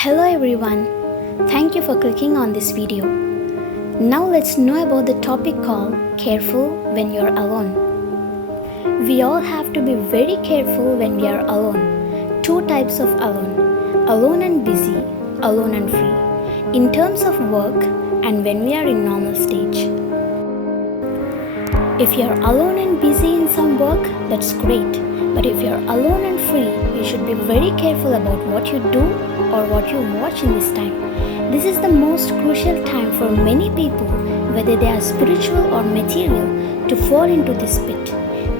Hello everyone, thank you for clicking on this video. Now let's know about the topic called Careful When You're Alone. We all have to be very careful when we are alone. Two types of alone and busy, alone and free. In terms of work and when we are in normal stage. If you're alone and busy in some work, that's great. But if you're alone and free, you should be very careful about what you do or what you watch in this time. This is the most crucial time for many people, whether they are spiritual or material, to fall into this pit.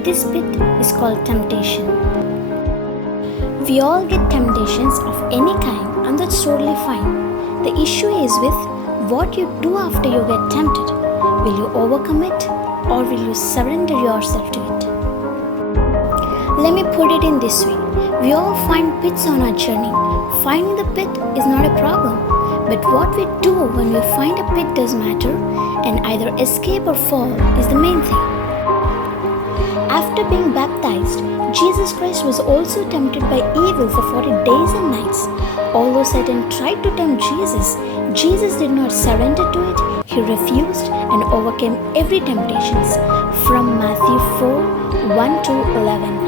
This pit is called temptation. We all get temptations of any kind, and that's totally fine. The issue is with what you do after you get tempted. Will you overcome it or will you surrender yourself to it? Let me put it in this way. We all find pits on our journey. Finding the pit is not a problem. But what we do when we find a pit does matter, and either escape or fall is the main thing. After being baptized, Jesus Christ was also tempted by evil for 40 days and nights. Although Satan tried to tempt Jesus, Jesus did not surrender to it. He refused and overcame every temptation. From Matthew 4:1 to 11.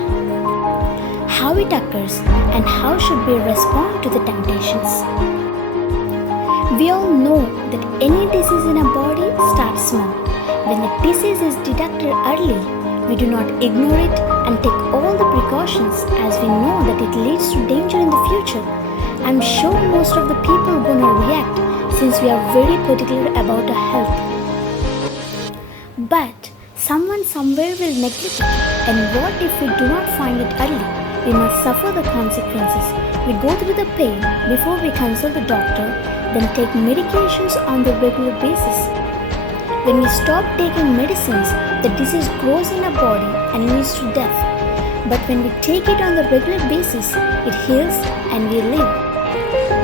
How it occurs and how should we respond to the temptations? We all know that any disease in our body starts small. When the disease is detected early, we do not ignore it and take all the precautions as we know that it leads to danger in the future. I'm sure most of the people are gonna react since we are very particular about our health. But someone somewhere will neglect it, and what if we do not find it early? We must suffer the consequences. We go through the pain before we consult the doctor, then take medications on the regular basis. When we stop taking medicines, the disease grows in our body and leads to death. But when we take it on the regular basis, it heals and we live.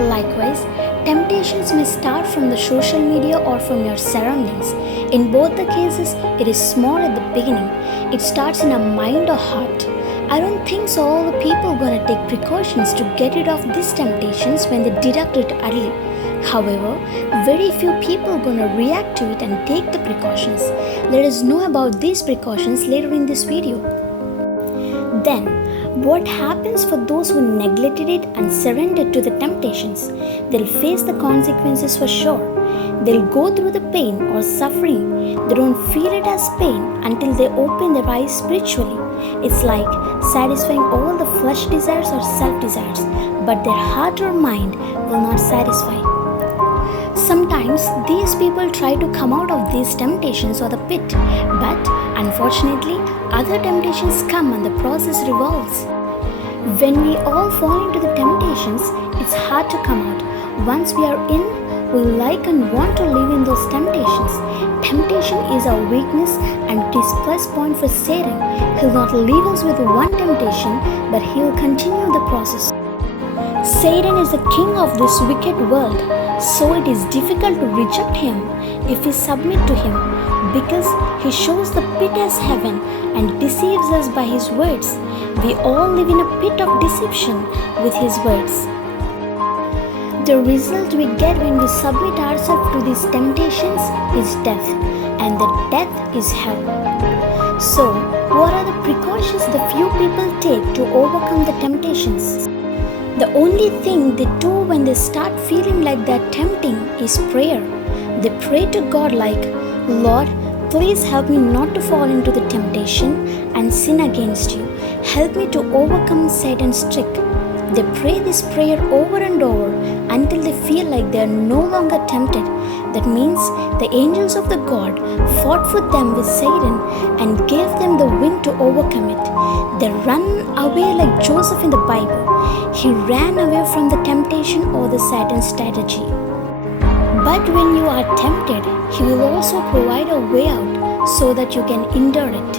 Likewise, temptations may start from the social media or from your surroundings. In both the cases, it is small at the beginning. It starts in our mind or heart. I don't think so all the people are gonna take precautions to get rid of these temptations when they detect it early. However, very few people are gonna react to it and take the precautions. Let us know about these precautions later in this video. Then, what happens for those who neglected it and surrendered to the temptations? They'll face the consequences for sure. They'll go through the pain or suffering. They don't feel it as pain until they open their eyes spiritually. It's like satisfying all the flesh desires or self-desires, but their heart or mind will not satisfy. Sometimes these people try to come out of these temptations or the pit, but unfortunately, other temptations come and the process revolves. When we all fall into the temptations, it's hard to come out. Once we are in, we like and want to live in those temptations. Temptation is our weakness and it is plus point for Satan. He'll not leave us with one temptation, but he'll continue the process. Satan is the king of this wicked world, so it is difficult to reject him if we submit to him, because he shows the pit as heaven and deceives us by his words. We all live in a pit of deception with his words. The result we get when we submit ourselves to these temptations is death, and the death is hell. So, what are the precautions the few people take to overcome the temptations? The only thing they do when they start feeling like they're tempting is prayer. They pray to God like, Lord, please help me not to fall into the temptation and sin against you. Help me to overcome Satan's trick. They pray this prayer over and over until they feel like they are no longer tempted. That means the angels of the God fought for them with Satan and gave them the wind to overcome it. They run away like Joseph in the Bible. He ran away from the temptation or the Satan's strategy. But when you are tempted, he will also provide a way out so that you can endure it.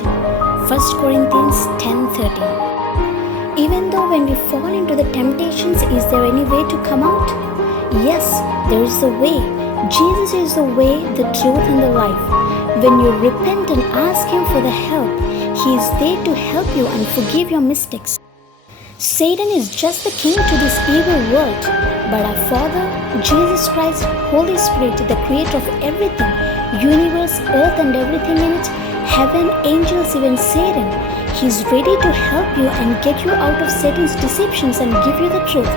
1 Corinthians 10:13. Even though when we fall into the temptations, is there any way to come out? Yes, there is a way. Jesus is the way, the truth and the life. When you repent and ask him for the help, he is there to help you and forgive your mistakes. Satan is just the king to this evil world, but our Father, Jesus Christ, Holy Spirit, the creator of everything, universe, earth and everything in it, heaven, angels, even Satan, He's ready to help you and get you out of Satan's deceptions and give you the truth.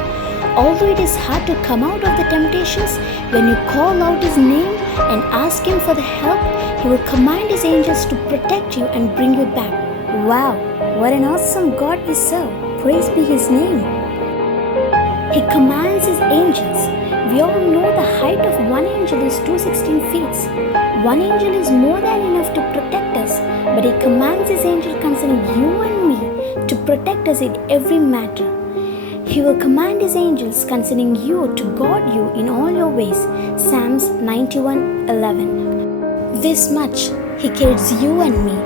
Although it is hard to come out of the temptations, when you call out His name and ask Him for the help, He will command His angels to protect you and bring you back. Wow, what an awesome God we serve. Praise be His name. He commands His angels. We all know the height of one angel is 216 feet. One angel is more than enough to protect us, but He commands His angel concerning you and me to protect us in every matter. He will command His angels concerning you to guard you in all your ways. Psalms 91:11. This much He cares you and me.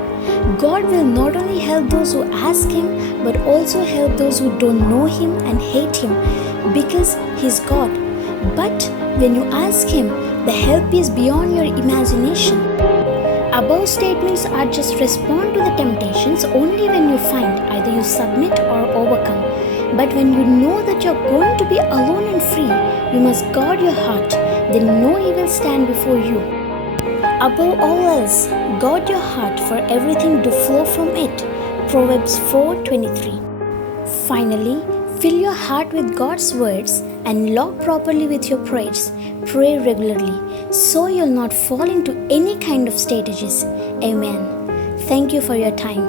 God will not only help those who ask Him, but also help those who don't know Him and hate Him, because He's God. But when you ask Him, the help is beyond your imagination. Above statements are just respond to the temptations only when you find either you submit or overcome. But when you know that you're going to be alone and free, you must guard your heart, then no evil stand before you. Above all else, guard your heart, for everything to flow from it. Proverbs 4:23. Finally, fill your heart with God's words and lock properly with your prayers. Pray regularly, so you'll not fall into any kind of strategies. Amen. Thank you for your time.